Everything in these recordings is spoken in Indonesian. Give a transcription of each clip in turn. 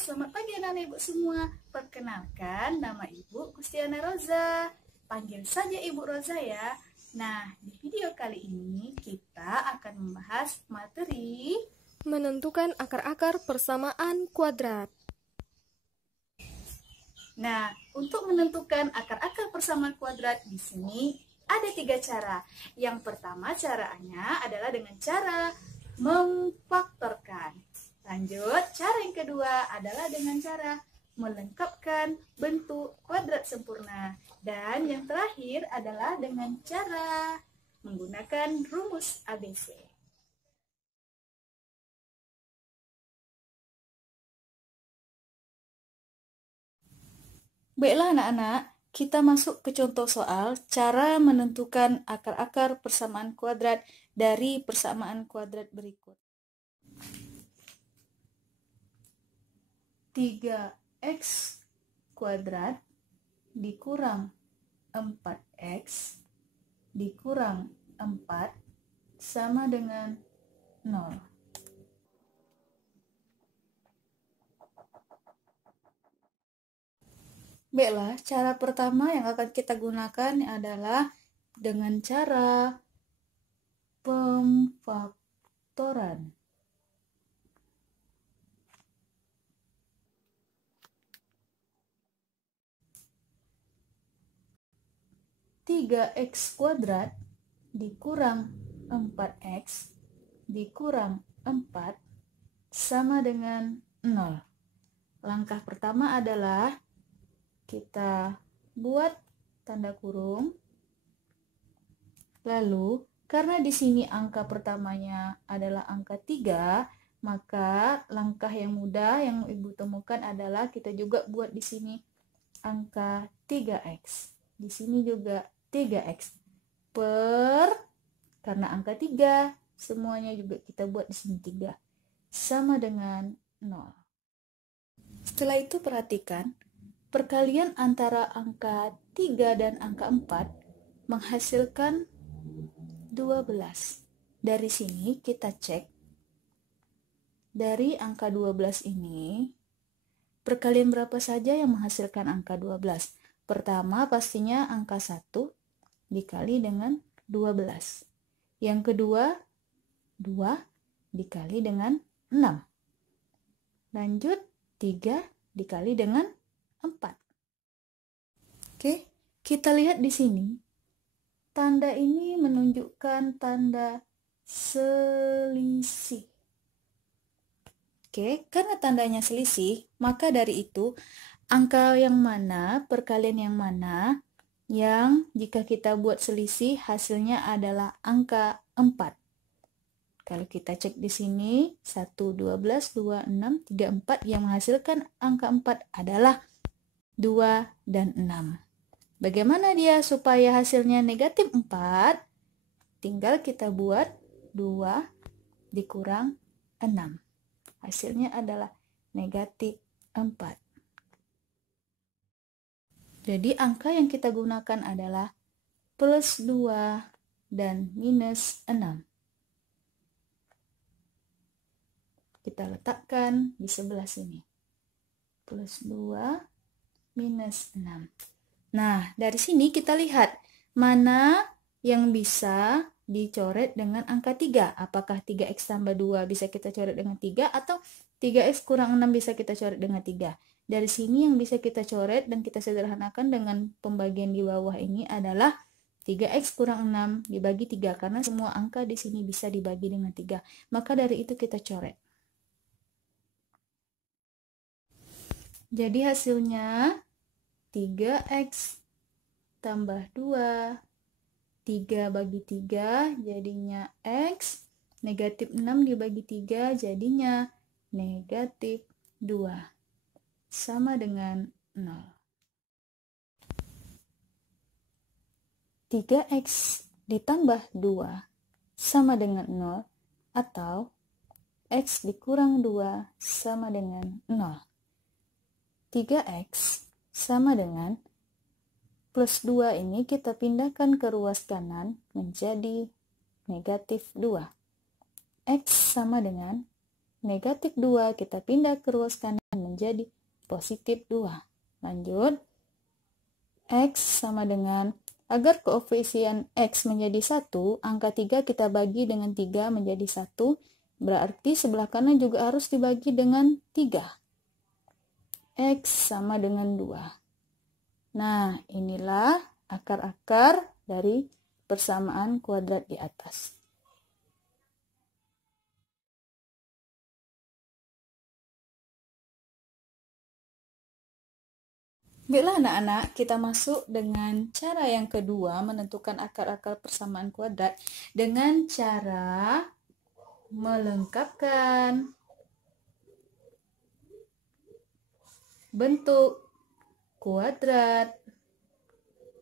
selamat pagi anak-anak ibu semua. Perkenalkan, nama ibu Gustiana Roza. Panggil saja ibu Roza ya. Nah, di video kali ini kita akan membahas materi menentukan akar-akar persamaan kuadrat. Nah, untuk menentukan akar-akar persamaan kuadrat di sini ada 3 cara. Yang pertama caranya adalah dengan cara memfaktorkan. Lanjut, cara yang kedua adalah dengan cara melengkapkan bentuk kuadrat sempurna. Dan yang terakhir adalah dengan cara menggunakan rumus ABC. Baiklah anak-anak, kita masuk ke contoh soal cara menentukan akar-akar persamaan kuadrat dari persamaan kuadrat berikut. 3x kuadrat dikurang 4x dikurang 4 sama dengan 0. Baiklah, cara pertama yang akan kita gunakan adalah dengan cara pemfaktoran. Tiga x kuadrat dikurang 4x dikurang 4 sama dengan 0. Langkah pertama adalah kita buat tanda kurung. Lalu, karena di sini angka pertamanya adalah angka 3, maka langkah yang mudah yang Ibu temukan adalah kita juga buat di sini angka 3x. Di sini juga 3x karena angka 3, semuanya juga kita buat di sini 3 sama dengan 0. Setelah itu perhatikan perkalian antara angka 3 dan angka 4 menghasilkan 12. Dari sini kita cek dari angka 12 ini perkalian berapa saja yang menghasilkan angka 12. Pertama pastinya angka 1 dikali dengan 12. Yang kedua 2 dikali dengan 6. Lanjut 3 dikali dengan 4. Oke, kita lihat di sini. Tanda ini menunjukkan tanda selisih. Oke, karena tandanya selisih, maka dari itu angka yang mana, perkalian yang mana yang jika kita buat selisih hasilnya adalah angka 4. Kalau kita cek di sini 1, 12, 2, 6, 3, 4 yang menghasilkan angka 4 adalah 2 dan 6. Bagaimana dia supaya hasilnya negatif 4? Tinggal kita buat 2 dikurang 6. Hasilnya adalah negatif 4. Jadi angka yang kita gunakan adalah plus 2 dan minus 6. Kita letakkan di sebelah sini. Plus 2 minus 6. Nah, dari sini kita lihat mana yang bisa dicoret dengan angka 3. Apakah 3x tambah 2 bisa kita coret dengan 3 atau 3x kurang 6 bisa kita coret dengan 3. Dari sini yang bisa kita coret dan kita sederhanakan dengan pembagian di bawah ini adalah 3x kurang 6 dibagi 3 karena semua angka di sini bisa dibagi dengan 3. Maka dari itu kita coret. Jadi hasilnya 3x tambah 2, 3 bagi 3 jadinya x, negatif 6 dibagi 3 jadinya negatif 2, sama dengan 0. 3x ditambah 2 sama dengan 0 atau x dikurang 2 sama dengan 0. 3x sama dengan plus 2 ini kita pindahkan ke ruas kanan menjadi negatif 2. X sama dengan negatif 2 kita pindah ke ruas kanan menjadi positif 2. Lanjut. X sama dengan, agar koefisien X menjadi 1, angka 3 kita bagi dengan 3 menjadi 1, berarti sebelah kanan juga harus dibagi dengan 3. X sama dengan 2. Nah, inilah akar-akar dari persamaan kuadrat di atas. Baiklah anak-anak, kita masuk dengan cara yang kedua menentukan akar-akar persamaan kuadrat dengan cara melengkapkan bentuk kuadrat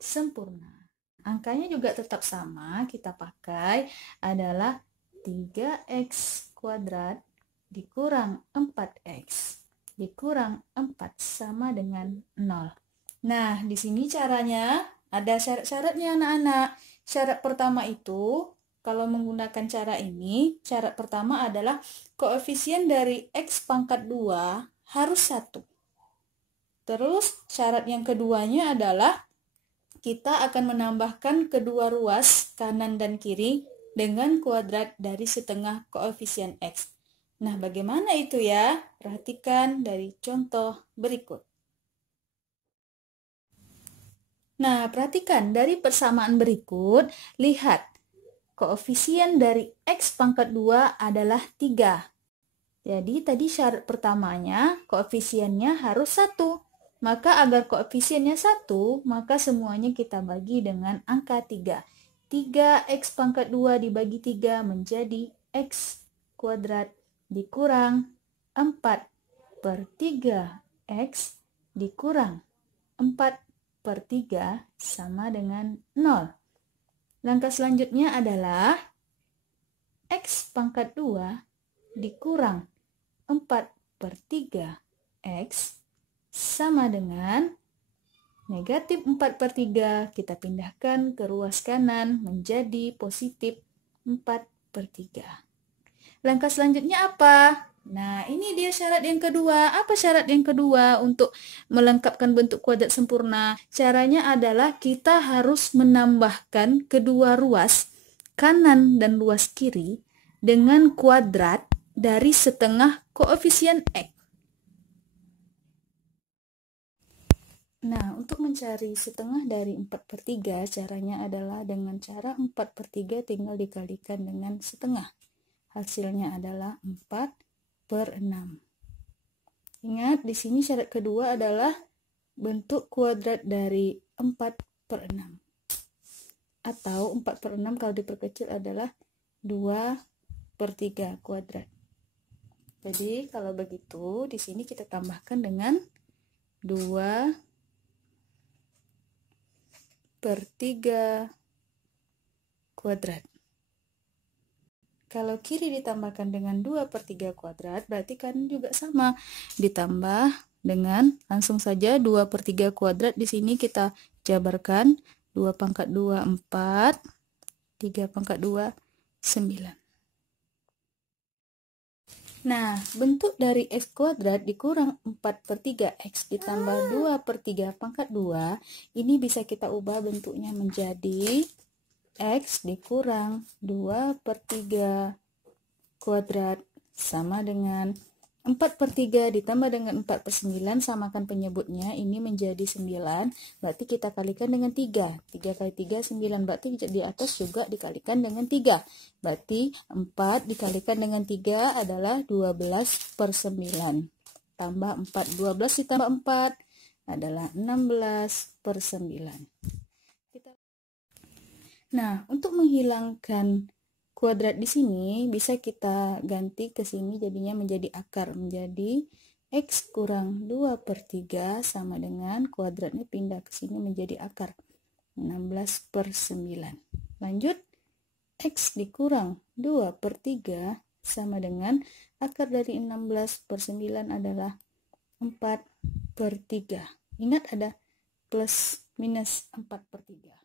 sempurna. Angkanya juga tetap sama, kita pakai adalah 3x kuadrat dikurang 4x dikurang 4 sama dengan 0. Nah, di sini caranya ada syarat-syaratnya anak-anak. Syarat pertama itu, kalau menggunakan cara ini, syarat pertama adalah koefisien dari x pangkat 2 harus 1. Terus syarat yang keduanya adalah kita akan menambahkan kedua ruas kanan dan kiri dengan kuadrat dari setengah koefisien x. Nah, bagaimana itu ya? Perhatikan dari contoh berikut. Nah, perhatikan dari persamaan berikut, lihat koefisien dari x pangkat 2 adalah 3. Jadi tadi syarat pertamanya koefisiennya harus 1. Maka agar koefisiennya 1, maka semuanya kita bagi dengan angka 3. 3x pangkat 2 dibagi 3 menjadi x kuadrat dikurang 4/3x dikurang 4/3 sama dengan 0. Langkah selanjutnya adalah x pangkat 2 dikurang 4/3x sama dengan negatif 4/3, kita pindahkan ke ruas kanan menjadi positif 4/3. Langkah selanjutnya apa? Nah, ini dia syarat yang kedua. Apa syarat yang kedua untuk melengkapkan bentuk kuadrat sempurna? Caranya adalah kita harus menambahkan kedua ruas kanan dan ruas kiri dengan kuadrat dari setengah koefisien x. Nah, untuk mencari setengah dari 4/3, caranya adalah dengan cara 4/3 tinggal dikalikan dengan setengah. Hasilnya adalah 4/6. Ingat, di sini syarat kedua adalah bentuk kuadrat dari 4/6. Atau 4/6 kalau diperkecil adalah 2/3 kuadrat. Jadi, kalau begitu, di sini kita tambahkan dengan 2/3 kuadrat. Kalau kiri ditambahkan dengan 2/3 kuadrat, berarti kanan juga sama. Ditambah dengan, langsung saja 2/3 kuadrat di sini kita jabarkan. 2/2, 4. 3/2, 9. Nah, bentuk dari x kuadrat dikurang 4/3x ditambah 2/3 ini bisa kita ubah bentuknya menjadi x dikurang 2/3 kuadrat sama dengan 4/3 ditambah dengan 4/9, samakan penyebutnya, ini menjadi 9, berarti kita kalikan dengan 3. 3 kali 3, 9, berarti di atas juga dikalikan dengan 3. Berarti 4 dikalikan dengan 3 adalah 12/9. Tambah 4, 12 ditambah 4 adalah 16/9. Nah, untuk menghilangkan kuadrat di sini bisa kita ganti ke sini, jadinya menjadi akar, menjadi x kurang 2/3 sama dengan kuadratnya pindah ke sini menjadi akar 16/9. Lanjut, x dikurang 2/3 sama dengan akar dari 16/9 adalah 4/3. Ingat ada plus minus 4/3.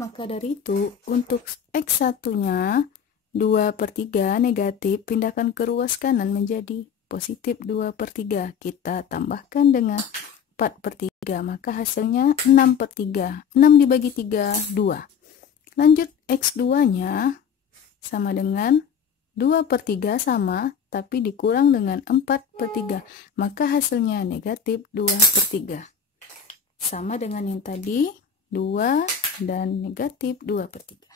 Maka dari itu, untuk X1-nya 2/3 negatif, pindahkan ke ruas kanan menjadi positif 2/3. Kita tambahkan dengan 4/3, maka hasilnya 6/3. 6 dibagi 3, 2. Lanjut, X2-nya sama dengan 2/3 sama, tapi dikurang dengan 4/3. Maka hasilnya negatif 2/3. Sama dengan yang tadi, 2 dan negatif 2/3.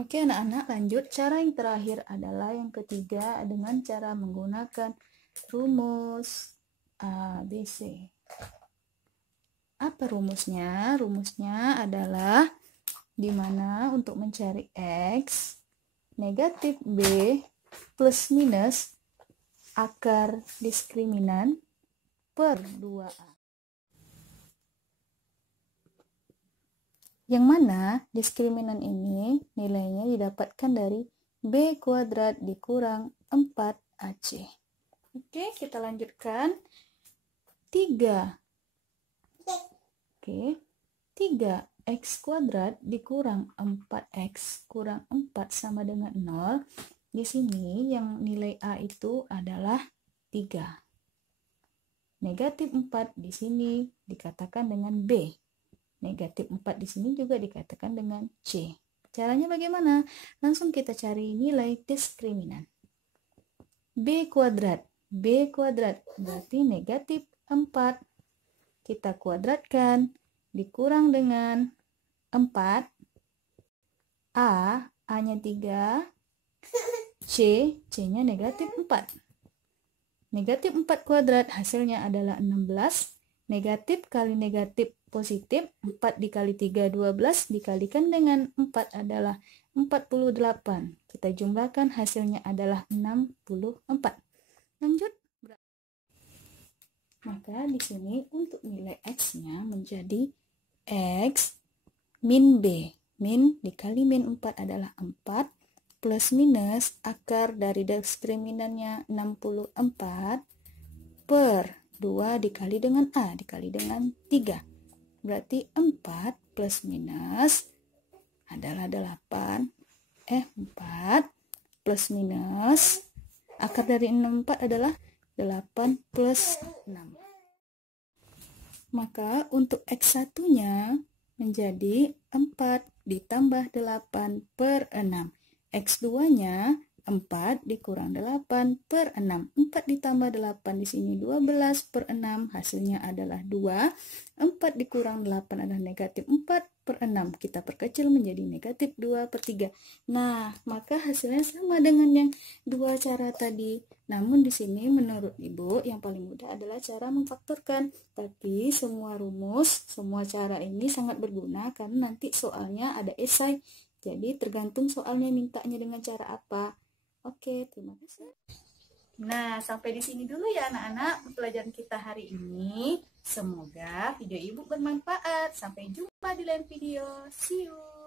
Oke anak-anak, lanjut. Cara yang terakhir adalah yang ketiga dengan cara menggunakan rumus ABC. Apa rumusnya? Rumusnya adalah dimana untuk mencari X, negatif B plus minus akar diskriminan per 2A. Yang mana diskriminan ini nilainya didapatkan dari B kuadrat dikurang 4AC. Oke, kita lanjutkan. 3. Oke, 3x kuadrat dikurang 4x kurang 4 sama dengan 0. Di sini yang nilai A itu adalah 3. Negatif 4 di sini dikatakan dengan B. Negatif 4 di sini juga dikatakan dengan C. Caranya bagaimana? Langsung kita cari nilai diskriminan. B kuadrat. B kuadrat berarti negatif 4. Kita kuadratkan. Dikurang dengan 4. A-nya 3. C-nya negatif 4. Negatif 4 kuadrat hasilnya adalah 16. Negatif kali negatif positif, 4 dikali 3, 12, dikalikan dengan 4 adalah 48. Kita jumlahkan hasilnya adalah 64. Lanjut. Maka di sini untuk nilai X-nya menjadi X min B. Min dikali min 4 adalah 4, plus minus akar dari diskriminannya 64 per 2 dikali dengan A, dikali dengan 3. Berarti 4 plus minus adalah 8. 4 plus minus akar dari 64 adalah 8 plus 6. Maka untuk X1-nya menjadi 4 ditambah 8 per 6. X2-nya 4 dikurang 8 per 6. 4 ditambah 8 di sini 12 per 6. Hasilnya adalah 2. 4 dikurang 8 adalah negatif 4 per 6. Kita perkecil menjadi negatif 2/3. Nah, maka hasilnya sama dengan yang dua cara tadi. Namun di sini menurut Ibu yang paling mudah adalah cara memfaktorkan. Tapi semua rumus, semua cara ini sangat berguna karena nanti soalnya ada esai. Jadi tergantung soalnya mintanya dengan cara apa. Oke, terima kasih. Nah, sampai di sini dulu ya anak-anak pelajaran kita hari ini. Semoga video Ibu bermanfaat. Sampai jumpa di lain video. See you.